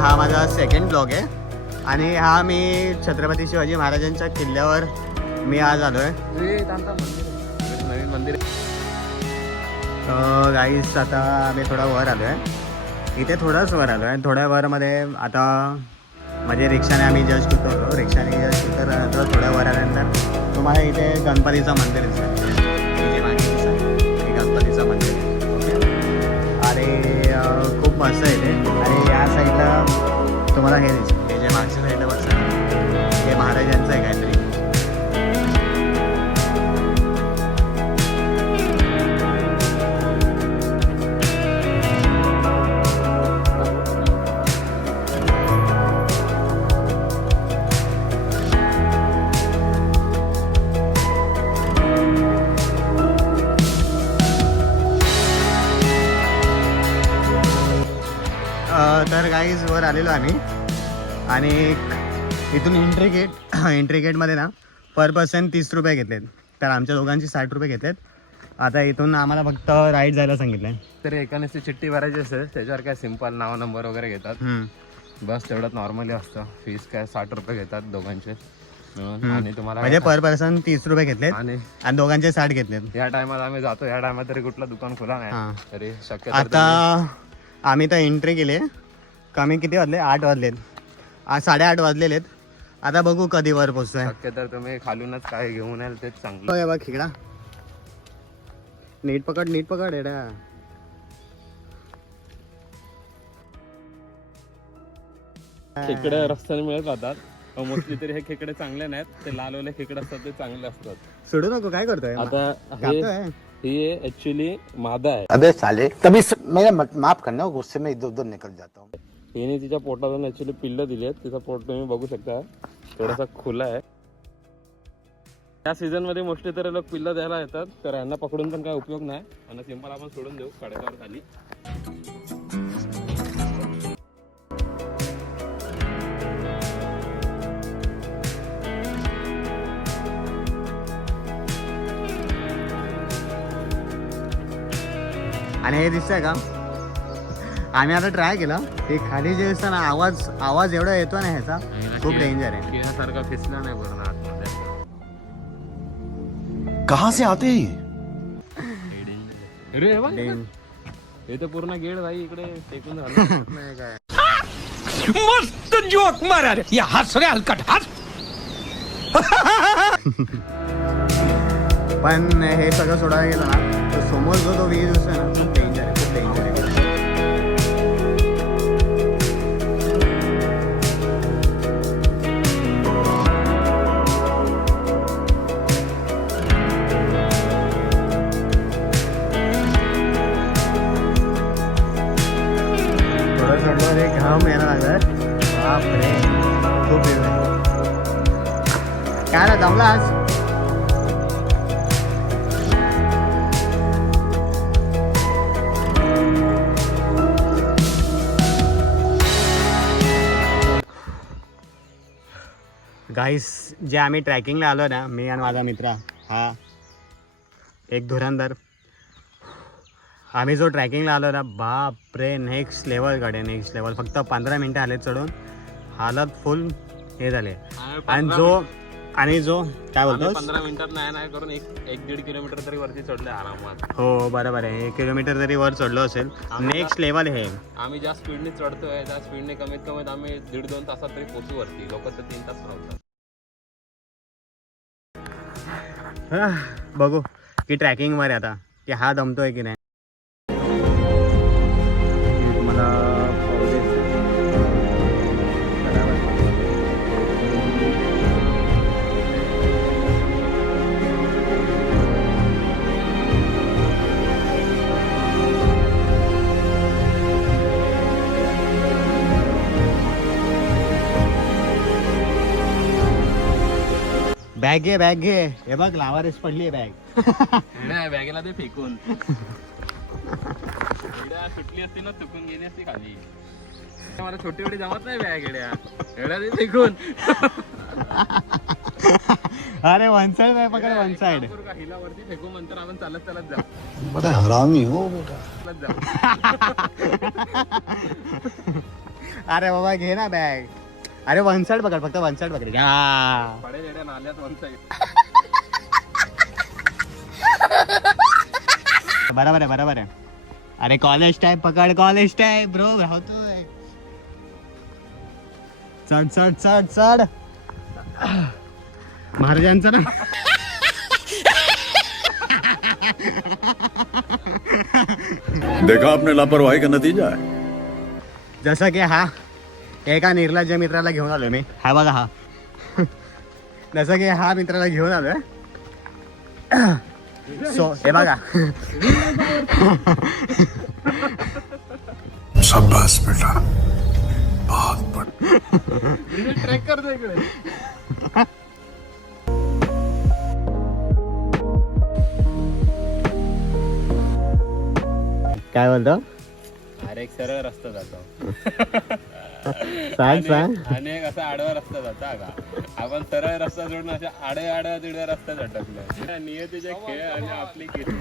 हा माझा second blog आहे आणि हा मी छत्रपती शिवाजी महाराजांच्या किल्ल्यावर मी आज आलो आहे. नवीन मंदिर. गाईस आता आम्ही थोडा वर आलो आहे. इथे थोडाच वर आलो आहे. थोड्या वरमध्ये आता म्हणजे रिक्षाने आम्ही जस्ट उतरलो. रिक्षाने जस्ट उतरल्यानंतर थोड्या वर आल्यानंतर तुम्हाला इथे गणपतीचं मंदिर दिसेल. जे मागे दिसेल हे गणपतीचं मंदिर आहे. ओके. आणि खूप मस्त आहे ते. आणि या साईडला तुम्हाला हे दिसेल. हे जे मागच्या साईडला बसतं हे महाराजांचं आहे काहीतरी. तर गाईज वर आलेलो आम्ही आणि इथून एंट्री गेटमध्ये ना पर पर्सन 30 रुपये घेतलेत. तर आमच्या दोघांची 60 रुपये घेतलेत. आता इथून आम्हाला फक्त राईट जायला सांगितलं आहे. तर एकाने चिठ्ठी भरायची असेल त्याच्यावर काय सिंपल नाव नंबर वगैरे घेतात. बस तेवढंच नॉर्मली असतं. फीस काय 60 रुपये घेतात दोघांचे मिळून. आणि तुम्हाला म्हणजे पर पर्सन 30 रुपये घेतलेत आणि दोघांचे 60 घेतलेत. या टायमात आम्ही जातो. या टायमात तरी कुठलं दुकान खुला नाही तरी शक्य. आता आम्ही तर एंट्री केली. कमी किती वाजले? 8 वाजलेत. आज 8:30 वाजलेले आहेत. आता बघू कधी वर पोहोचतोय. शक्य तर तुम्ही खालूनच काय घेऊन याल तेच चांगलं. बघ खिकडा नीट पकड एडा. खेकडे रस्त्याने मिळत राहतात. मोस्टली तरी हे खेकडे चांगले नाहीत. ते लालवाले खेकडे असतात ते चांगले असतात. सोडू नको. काय करतोय आता हे ऍक्च्युली मादा आहे. अबे साले तभी मेरा माफ करना, गुस्से में इधर उधर निकल जाता हूँ. हिने तिच्या पोटातून ऍक्च्युली पिल्लं दिली आहेत. तिचा पोट तुम्ही बघू शकता थोडासा खुला आहे. या सीझन मध्ये मोस्टली तर लोक पिल्लं द्यायला येतात. तर यांना पकडून पण काय उपयोग नाही. यांना सिंपल आपण सोडून देऊ खडकावर खाली. आणि हे दिसतंय का? आम्ही आता ट्राय केलं. हे खाली जे दिसतं ना आवाज एवढा येतो ना ह्याचा खूप डेंजर आहे. खेळासारखा फिसला नाही बरं आतमध्ये. कहाँ से आते हैं? हे तर पूर्ण गेड भाई इकडे टेकून झालं नाही काय. मस्त जोक मारा रे. या हंस रे हलकट हंस. पण हे सगळं सोडायला गेलं ना तर समोर जो तो व्ह्यू दिसतोय ना खूप डेंजर आहे. खूप डेंजर आहे. थोडं थोडं एक घाम यायला लागलाय. बापरे खूप वेळ काय ना जमला आज. गाईस जे आम्ही ट्रॅकिंगला आलो ना मी आणि माझा मित्र हा एक धुरंधर. आम्ही जो ट्रॅकिंगला आलो ना बापरे नेक्स्ट लेवल कडे नेक्स्ट लेवल. फक्त 15 मिनटं आले चढून हालत फुल हे झाले. आणि जो काय बोलतो 15 मिनिटात नाही करून 1-1.5 किलोमीटर तरी वरती चढले आरामात. हो बरोबर आहे. 1 किलोमीटर तरी वर चढलो असेल. नेक्स्ट लेवल हे. आम्ही ज्या स्पीडने चढतोय त्या स्पीडने कमीत कमीत आम्ही 1.5-2 तासात तरी पोहोचू वरती. लोक तर 3 तास लावतात. बघू की ट्रॅकिंग वर आता की हा दमतोय की नाही. मला बॅग घे. हे बघ लावारेस पडली आहे बॅग. नाही बॅगेला ते फेकून सुटली असती ना चुकून गेली असती खाली. मला छोटी छोटी जमत नाही बॅग एड्या ते फेकून. अरे वन साइड नाही पकड वन साइड. हिला वरती फेकू नंतर आपण चालत चालत जाऊ. बड़ा हरामी हो बेटा. चालत जाऊ. अरे बाबा घे ना बॅग. अरे वन साइड पकड, फक्त वन साइड पकड. पडेल येड्या नाल्यात वन साईड. बरोबर आहे, बरोबर आहे. अरे कॉलेज टाइप पकड, कॉलेज टाइप ब्रो, राहतोय. चढ चढ चढ चढ. महाराजांचं ना. देखा आपने लापरवाही का नतीजा है. जसं की हा एका निर्लज्ज मित्राला घेऊन आलोय मी. हा बघा हा. जसं की हा मित्राला घेऊन आलोय. सो हे बघा. शाबाश बेटा, बहुत बढ़िया. ट्रॅक करतो इकडे. काय बोलतो? अरे एक सरळ रस्ता जातो. सांग सांग. आणि एक असा आडवा रस्ता जाता का. आपण सरळ रस्ता सोडून अशा आडव्या तिडव्या रस्त्यात अटकलो. नियतीचे खेळ आणि आपली किती